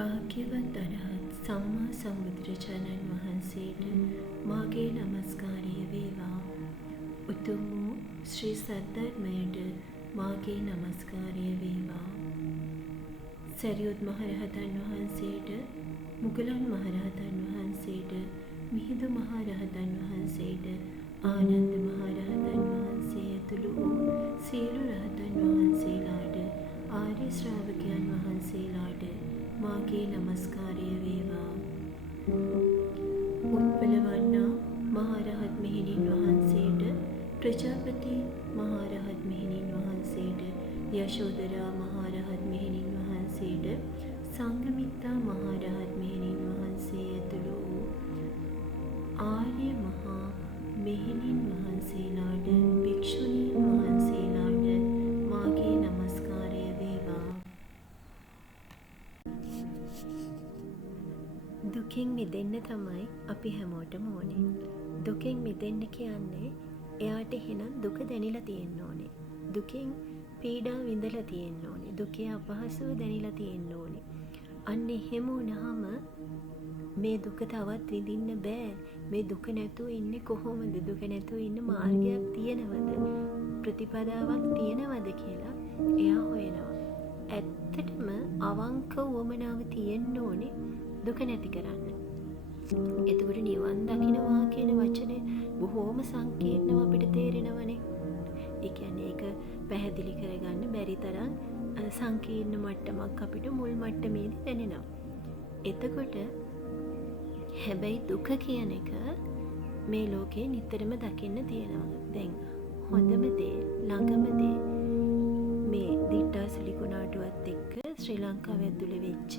භාග්‍යවත් අරහත් සම්මා සම්බුදුරජාණන් වහන්සේට මාගේ නමස්කාරය වේවා. උතුම් වූ ශ්‍රී සද්ධර්මයට මාගේ නමස්කාරය වේවා. සරියුත් මහරහතන් වහන්සේට, මුගලන් මහරහතන් වහන්සේට, මිහිඳු මහරහතන් වහන්සේට, ආනන්ද මහරහතන් වහන්සේ ඇතුළු වූ සියලු රහතන් වහන්සේලාට, ආර්ය ශ්‍රාවකයන් වහන්සේලාට මාගේ නමස්කාරය වේවා. උත්පලවන්නා මහරහත් මෙහෙණින් වහන්සේට, ප්‍රජාපති මහරහත් මෙහෙණින් වහන්සේට, යශෝදරා මහරහත් මෙහෙණින් වහන්සේට, සංඝමිත්තා මහරහත් මෙහෙණින් වහන්සේ ඇතුළු වූ ආර්ය මහා මෙහෙණින් වහන්සේලාට, භික්ෂුණීන් වහන්සේලාට මාගේ නමස්කාරය වේවා. දුකින් මිදෙන්න තමයි අපි හැමෝටම ඕනේ. දුකින් මිදෙන්න කියන්නේ එයාට එහෙනම් දුක දැනিলা තියෙන්න ඕනේ. දුකින් පීඩා විඳලා තියෙන්න ඕනේ. දුකේ අපහසුව දැනিলা තියෙන්න ඕනේ. අන්න එහෙම වුණාම මේ දුක තවත් විඳින්න බෑ. මේ දුක නැතුව ඉන්නේ කොහොමද? දුක නැතුව ඉන්න මාර්ගයක් තියෙනවද? ප්‍රතිපදාවක් තියෙනවද කියලා එයා හොයනවා. ඇත්තටම අවංක වමනාව තියෙන්න ඕනේ දුක නැති කරන්න. එතකොට නිවන් දකින්නවා කියන වචනේ බොහෝම සංකීර්ණව අපිට තේරෙනවනේ. ඒ කියන්නේ ඒක පැහැදිලි කරගන්න බැරි තරම් සංකීර්ණ මට්ටමක් අපිට මුල් මට්ටමේදී දැනෙනවා. එතකොට හැබැයි දුක කියන එක මේ ලෝකේ නිතරම දකින්න තියෙනවා. දැන් හොඳම දේ, ළඟම දේ මේ දිට්ඨාසලි කුණාටුවත් එක්ක ශ්‍රී ලංකාව ඇතුලේ වෙච්ච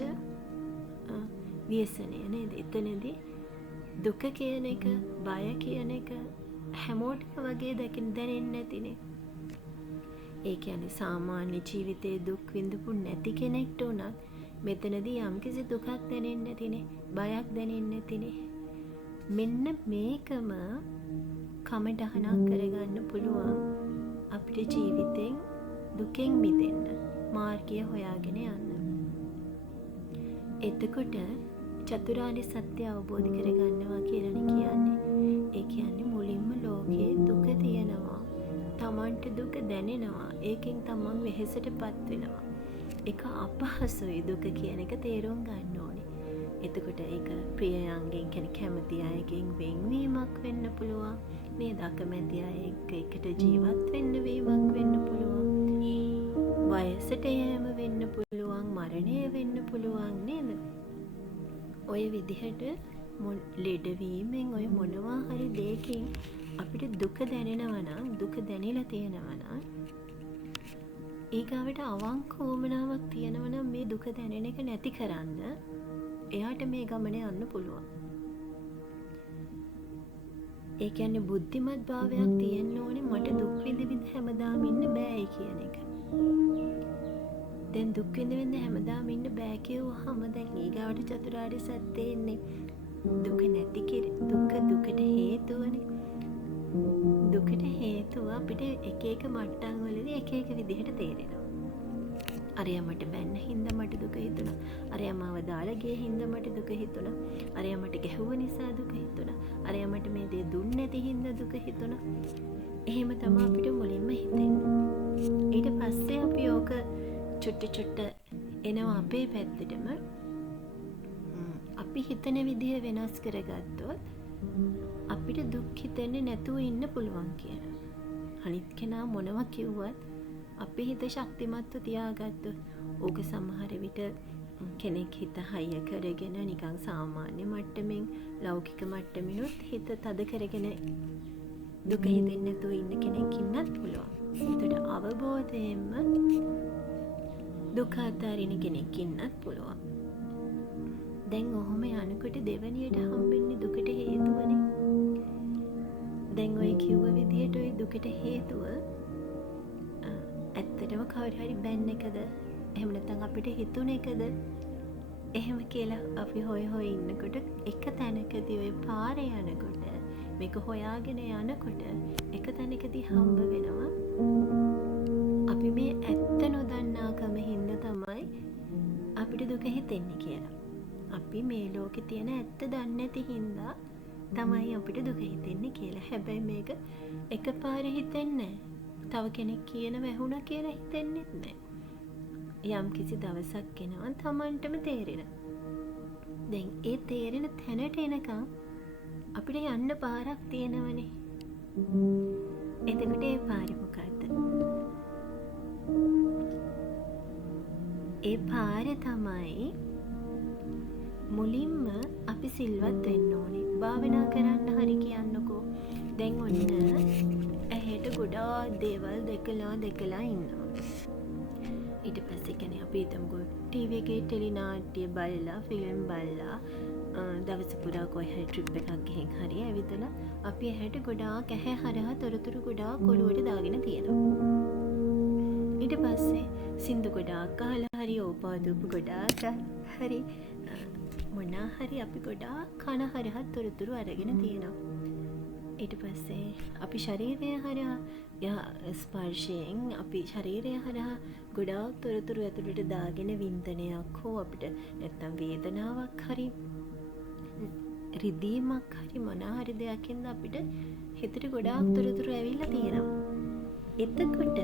ව්‍යසනය නේද? එතනදී දුක කියන එක, බය කියන එක හැමෝටම වගේ දැනෙන්නේ නැතිනේ. ඒ කියන්නේ සාමාන්‍ය ජීවිතයේ දුක් විඳපු නැති කෙනෙක්ට උනත් මෙතනදී යම්කිසි දුකක් දැනෙන්නේ නැතිනේ, බයක් දැනෙන්නේ නැතිනේ. මෙන්න මේකම කමඩහනක් කරගන්න පුළුවන් අපිට ජීවිතෙන් දුකෙන් මිදෙන්න මාර්ගය හොයාගෙන යන්න. එතකොට චතුරාර්ය සත්‍ය අවබෝධ කරගන්නවා කියලානේ කියන්නේ. ඒ කියන්නේ මුලින්ම ලෝකේ දුක තියෙනවා. තමන්ට දුක දැනෙනවා. ඒකෙන් තමන් වෙහෙසටපත් වෙනවා. ඒක අපහසුයි දුක කියන එක තේරුම් ගන්න ඕනේ. එතකොට ඒක ප්‍රියයන්ගෙන් කියන්නේ කැමති අයගෙන් වෙන්වීමක් වෙන්න පුළුවන්. මේ දකමැති අය එක්ක එකට ජීවත් වෙන්න වීමක් වෙන්න පුළුවන්. වයසට යෑම වෙන්න පුළුවන්, මරණය වෙන්න පුළුවන් නේද? ඔය විදිහට ලෙඩවීමෙන් ඔය මොනවා හරි දෙයකින් අපිට දුක දැනෙනවා නම්, දුක දැනෙලා තියෙනවා නම්, ඊගාවට අවංක වමනාවක් තියෙනවා නම් මේ දුක දැනෙන එක නැති කරන්න, එයාට මේ ගමන යන්න පුළුවන්. ඒ කියන්නේ බුද්ධිමත් භාවයක් තියෙන්න ඕනේ. මට දුක් විඳින්න හැමදාම ඉන්න බෑ කියන එක. දැන් දුක් විඳින්න හැමදාම ඉන්න බෑ කියුවාම දැන් ඊගාවට චතුරාර්ය සත්‍යය ඉන්නේ. දුක නැති දුකට හේතුවනේ. දුකට හේතුව අපිට එක එක මට්ටම් වලදී එක එක විදිහට තේරෙනවා. අරයා මට බැන්න හින්දා මට දුක හිතුණා. අරයා මාව දාලා ගිය හින්දා මට දුක හිතුණා. අරයා මට ගැහුව නිසා දුක හිතුණා. අරයා මට මේ දේ දුන්නේ නැති හින්දා දුක හිතුණා. එහෙම තමයි අපිට මුලින්ම හිතෙන්නේ. ඊට පස්සේ අපි ඕක චුට්ට එනවා අපේ පැත්තටම. අපි හිතන විදිහ වෙනස් කරගත්තොත් අපිට දුක් හිතෙන්නේ නැතුව ඉන්න පුළුවන් කියන. අනිත් කෙනා මොනවා කිව්වත් අපි හිත ශක්තිමත්ව තියාගත්තොත් ඕක සමහර විට කෙනෙක් හිත හයිය කරගෙන නිකන් සාමාන්‍ය මට්ටමින්, ලෞකික මට්ටමිනුත් හිත තද කරගෙන දුක හිතෙන්නේ නැතුව ඉන්න කෙනෙක් ඉන්නත් පුළුවන්. ඒකට අවබෝධයෙන්ම දුක අතාරින කෙනෙක් ඉන්නත් පුළුවන්. දැන් ඔහොම යනකොට දෙවනියට හම්බෙන්නේ දුකට හේතුවනේ. දැන් ඔය කිව්ව විදිහට ඔය දුකට හේතුව ඇත්තටම කවුරු හරි බැන්න එකද? එහෙම නැත්නම් අපිට හිතුන එකද? එහෙම කියලා අපි හොය ඉන්නකොට එක තැනකදී ඔය පාරේ යනකොට මේක හොයාගෙන යනකොට එක තැනකදී හම්බ වෙනවා අපි මේ ඇත්ත නොදන්නාකම හින්දා තමයි අපිට දුක හිතෙන්නේ. හිතෙන්නේ කියලා. අපි මේ ලෝකේ තියෙන ඇත්ත දන්නේ නැති හින්දා තමයි අපිට දුක හිතෙන්නේ කියලා. හැබැයි මේක එකපාරේ හිතෙන්නේ නැහැ. තව කෙනෙක් කියනව ඇහුණා කියලා හිතෙන්නෙත් නැහැ. යම් කිසි දවසක් එනවා Tamanටම තේරෙන. දැන් ඒ තේරෙන තැනට එනකම් අපිට යන්න පාරක් තියෙනවනේ. එතකොට ඒ පාරේ මොකද්ද? ඒ පාරේ තමයි මුලින්ම අපි සිල්වත් වෙන්න ඕනේ. භාවනා කරන්න හරි කියන්නකෝ. දැන් ඔන්න ඇහෙට ගොඩාක් දේවල් දැකලා ඉන්නවා. ඊට පස්සේ කියන්නේ අපි හිතමුකෝ ටීවී එකේ ටෙලි නාට්‍ය බලලා, ෆිල්ම් බලලා දවස පුරා කොයි හරි ට්‍රිප් එකක් ගිහින් හරි ඇවිදලා අපි ඇහැට ගොඩාක් ඇහැ හරහා තොරතුරු ගොඩාක් ඔළුවට දාගෙන තියෙනවා. ඊට පස්සේ සින්දු ගොඩාක් අහලා හරි ඕපාදූප ගොඩාක් හරි මොනා හරි අපි ගොඩාක් කන හරහා තොරතුරු අරගෙන තියෙනවා. ඊට පස්සේ අපි ශරීරය හරහා ස්පර්ශයෙන් අපි ශරීරය හරහා ගොඩාක් තොරතුරු ඇතුළට දාගෙන වින්දනයක් හෝ අපිට නැත්තම් වේදනාවක් හරි රිදීමක් හරි මොනා හරි දෙයකින්ද අපිට හිතට ගොඩාක් තොරතුරු ඇවිල්ලා තියෙනවා. එතකොට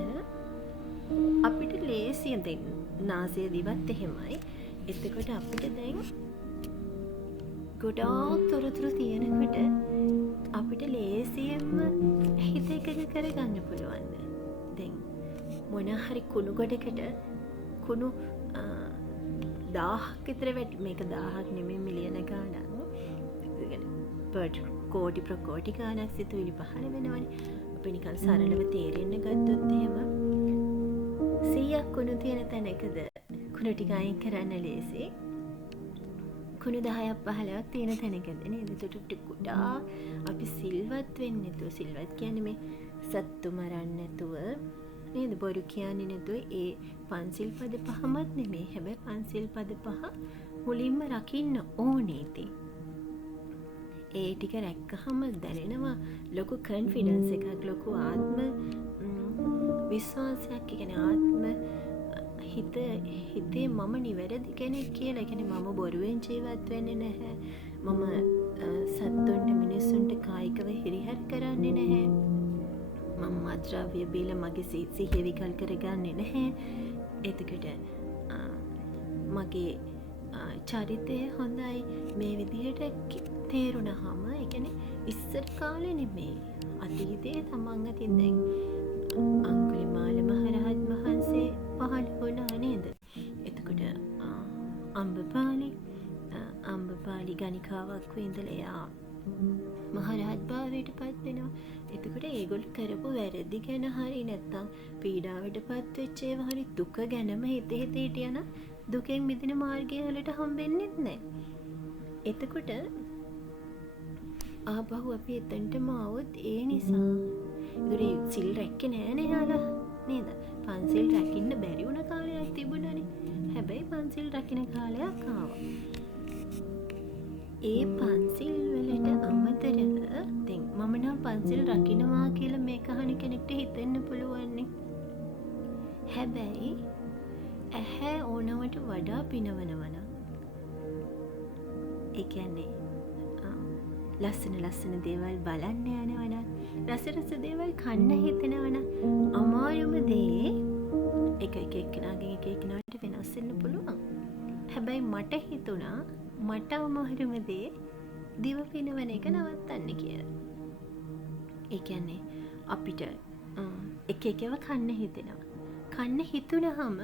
අපිට ලේසියෙන් දැන් නාසය දිවත් එහෙමයි. එතකොට අපිට දැන් ගොඩාක් තොරතුරු තියෙනකොට අපිට ලේසියෙන්ම හිත එකඟ කරගන්න පුළුවන්. දැන් මොන හරි කුණු ගොඩකට කුණු 1000ක් විතර මේක 1000ක් නෙමෙයි මිලියන ගාණක්. කෝටි ප්‍රකෝටි ගාණක් සිතුවිලි පහළ වෙනවනේ. අපි නිකන් සරලව තේරෙන්න ගත්තොත් එහෙම 100ක් කුණු තියෙන තැනකද කුණු ටික අයින් කරන්න ලේසි. කුණු 10ක් 15ක් තියෙන තැනකද නේද? ඒකට ගොඩාක් අපි සිල්වත් වෙන්නේ නැතුව, සිල්වත් කියන්නේ මේ සත්තු මරන්නේ නැතුව නේද? බොරු කියන්නේ නැතුව ඒ පන්සිල් පද පහමත් නෙමෙයි. හැබැයි පන්සිල් පද පහ මුලින්ම රකින්න ඕනේ ඉතින්. ඒ ටික රැක්කහම දැනෙනවා ලොකු කොන්ෆිඩන්ස් එකක්, ලොකු ආත්ම විශ්වාසයක්. කියන්නේ ආත්ම හිතේ මම නිවැරදි කෙනෙක් කියලා. කියන්නේ මම බොරුවෙන් ජීවත් වෙන්නේ නැහැ. මම සත්තුන්ට මිනිස්සුන්ට කායිකව හිරිහැර කරන්නේ නැහැ. මම මත්ද්‍රව්‍ය බීලා මගේ සිහිය විකල් කරගන්නේ නැහැ. එතකොට මගේ චරිතය හොඳයි. මේ විදිහට තේරුණාම ඒ කියන්නේ ඉස්සර කාලේ නෙමෙයි අතීතයේ තමන් අතින් දැන් අඟුලිමාල මහරහත් වහන්සේ පහළ වුණා නේද? එතකොට අම්බපාලි ගණිකාවක් වෙඳලා එයා මහරහත් භාවයට පත් වෙනවා. එතකොට ඒගොල්ලෝ කරපු වැරදි ගැන හරි නැත්තම් පීඩාවට පත් වෙච්ච ඒවා හරි දුක ගැනම හිතේ හිටියන දුකෙන් මිදෙන මාර්ගය වලට හම්බෙන්නේ නැහැ. එතකොට ආපහු අපි එතනටම આવොත් ඒ නිසා ඉතින් සිල් රැක්කේ නෑනේ යාලා නේද? පන්සිල් රැකින්න බැරි වුණ කාලයක් තිබුණානේ. හැබැයි පන්සිල් රකින්න කාලයක් ආවා. ඒ පන්සිල් වලට අමතරව දැන් මම නම් පන්සිල් රකින්නවා කියලා මේක අහන කෙනෙක්ට හිතෙන්න පුළුවන් නේ. හැබැයි ඇහැ ඕනවට වඩා පිනවනවා නම් ඒ කියන්නේ ලස්සන දේවල් බලන්න යනවා නම් රස දේවල් කන්න හිතෙනවා නම් අමාරුම දේ එක එක්කෙනාගෙන් එක එක්කෙනාට වෙනස් වෙන්න පුළුවන්. හැබැයි මට හිතුණා මට අමාරුම දේ දිව පිනවන එක නවත්තන්න කියලා. ඒ කියන්නේ අපිට එක එකව කන්න හිතෙනවා. කන්න හිතුනහම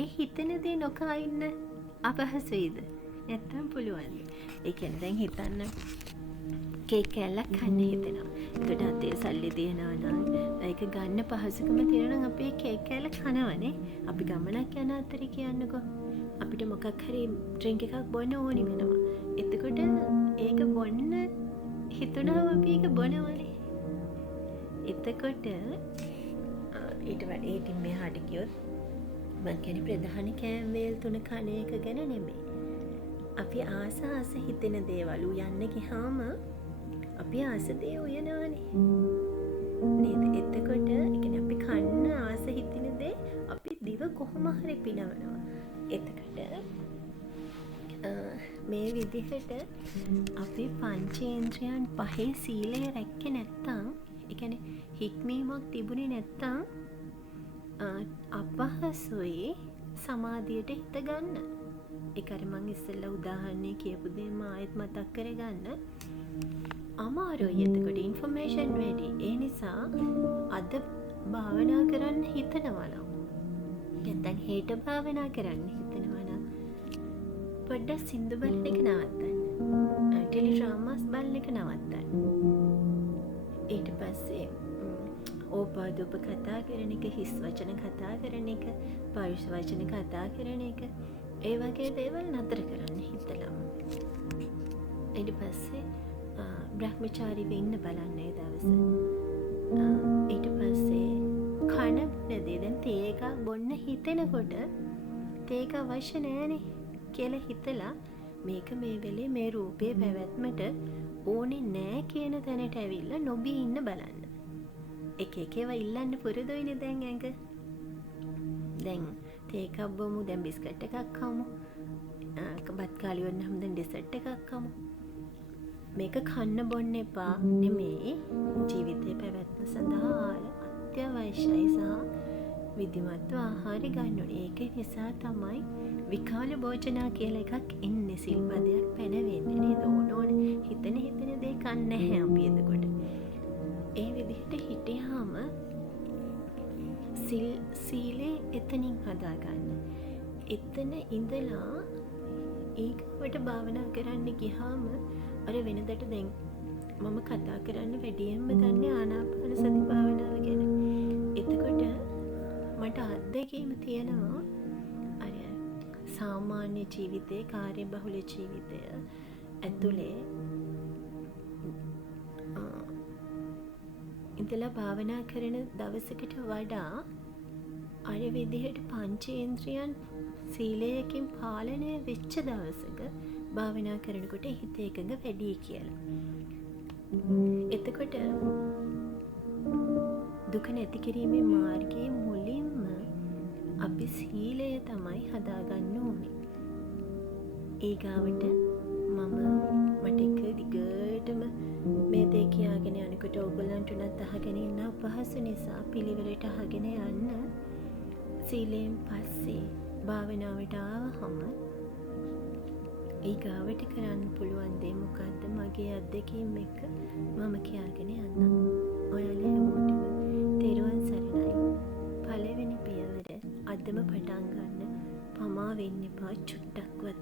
ඒ හිතෙන දේ නොකා ඉන්න අපහසුයිද? නැත්තම් පුළුවන්ද? ඒ කියන්නේ දැන් හිතන්න කේක් කෑල්ලක් කන්න හිතෙනවා. ඒකට අතේ සල්ලි තියනවා නම් ඒක ගන්න පහසුකම තියෙනවා නම් අපි කේක් කෑල්ල කනවනේ. අපි ගමනක් යන අතරේ කියන්නකෝ අපිට මොකක් හරි ඩ්‍රින්ක් එකක් බොන්න ඕනි වෙනවා. එතකොට ඒක බොන්න හිතුනම අපි ඒක බොනවනේ. එතකොට ඊට වඩා මෙහාට ගියොත් මං කියන්නේ ප්‍රධාන කෑම වේල් 3 කන එක ගැන නෙමෙයි. අපි ආස හිතෙන දේවල් උයන්න ගියාම අපි ආස දේ උයනවනේ නේද? එතකොට ඒ කියන්නේ අපි කන්න ආස හිතෙන දේ අපි දිව කොහොම හරි පිනවනවා. එතකොට මේ විදිහට අපි පංචේන්ද්‍රයන් පහේ සීලය රැක්කේ නැත්තම්, ඒ කියන්නේ හික්මීමක් තිබුණේ නැත්තම් අපහසුයි සමාධියට හිත ගන්න. ඒක අර මං ඉස්සෙල්ලා උදාහරණේ කියපු දේ ආයෙත් මතක් කරගන්න. අමාරුයි. එතකොට ඉන්ෆර්මේෂන් වැඩි. ඒ නිසා අද භාවනා කරන්න හිතනවා නම්, නැත්නම් හෙට භාවනා කරන්න හිතනවා නම් පොඩ්ඩක් සින්දු බලන එක නවත්තන්න. ටෙලි ඩ්‍රාමාස් බලන එක නවත්තන්න. ඊට පස්සේ ඕපාදූප කතා කරන එක, හිස් වචන කතා කරන එක, පරුෂ වචන කතා කරන එක, ඒ වගේ දේවල් නතර කරන්න හිතලම. ඊට පස්සේ බ්‍රහ්මචාරීව ඉන්න බලන්න ඒ දවස. ඊට පස්සේ කන බොන දේ, දැන් තේ එකක් බොන්න හිතෙනකොට තේ එක අවශ්‍ය නෑනේ කියලා හිතලා මේක මේ වෙලේ මේ රූපේ පැවැත්මට ඕනේ නෑ කියන තැනට ඇවිල්ලා නොබී ඉන්න බලන්න. එක එක ඒවා ඉල්ලන්න පුරුදුයිනේ දැන් ඇඟ. දැන් තේ එකක් බොමු, දැන් බිස්කට් එකක් කමු, බත් කාලි වුණාම දැන් ඩෙසර්ට් එකක් කමු. මේක කන්න බොන්න එපා නෙමෙයි, ජීවිතේ පැවැත්ම සඳහා අත්‍යවශ්‍යයි සහ විධිමත්ව ආහාර ගන්න ඕනේ. ඒක නිසා තමයි විකාල භෝජනා කියලා එකක් එන්නේ, සිල්පදයක් පැනවෙන්නේ නේද? ඕනෝනේ හිතන දේ කන්නේ නැහැ අපි. එතකොට ඒ විදිහට හිටියාම සීලේ එතනින් හදාගන්න. එතන ඉඳලා ඒකට භාවනා කරන්න ගියාම අර වෙනදට දැන් මම කතා කරන්න වැඩියෙන්ම දන්නේ ආනාපාන සති භාවනාව ගැන. එතකොට මට අත්දැකීම තියෙනවා අර සාමාන්‍ය ජීවිතේ, කාර්යබහුල ජීවිතය ඇතුලේ ඉඳලා භාවනා කරන දවසකට වඩා අර විදිහට පංචේන්ද්‍රයන් සීලයකින් පාලනය වෙච්ච දවසක භාවනා කරනකොට හිත එකඟ වැඩි කියලා. එතකොට දුක නැති කිරීමේ මාර්ගයේ මුලින්ම අපි සීලය තමයි හදාගන්න ඕනේ. ඊගාවට මට එක දිගටම මේ දේ කියාගෙන යනකොට ඔයගොල්ලන්ට උනත් අහගෙන ඉන්න අපහසු නිසා පිළිවෙලට අහගෙන යන්න. සීලයෙන් පස්සේ භාවනාවට ආවහම ඊගාවට කරන්න පුළුවන් දේ මොකද්ද? මගේ අත්දැකීම් එක්ක මම කියාගෙන යන්නම්. ඔයාලා හැමෝටම තෙරුවන් සරණයි. පළවෙනි පියවර අදම පටන් ගන්න. පමා වෙන්න එපා චුට්ටක්වත්.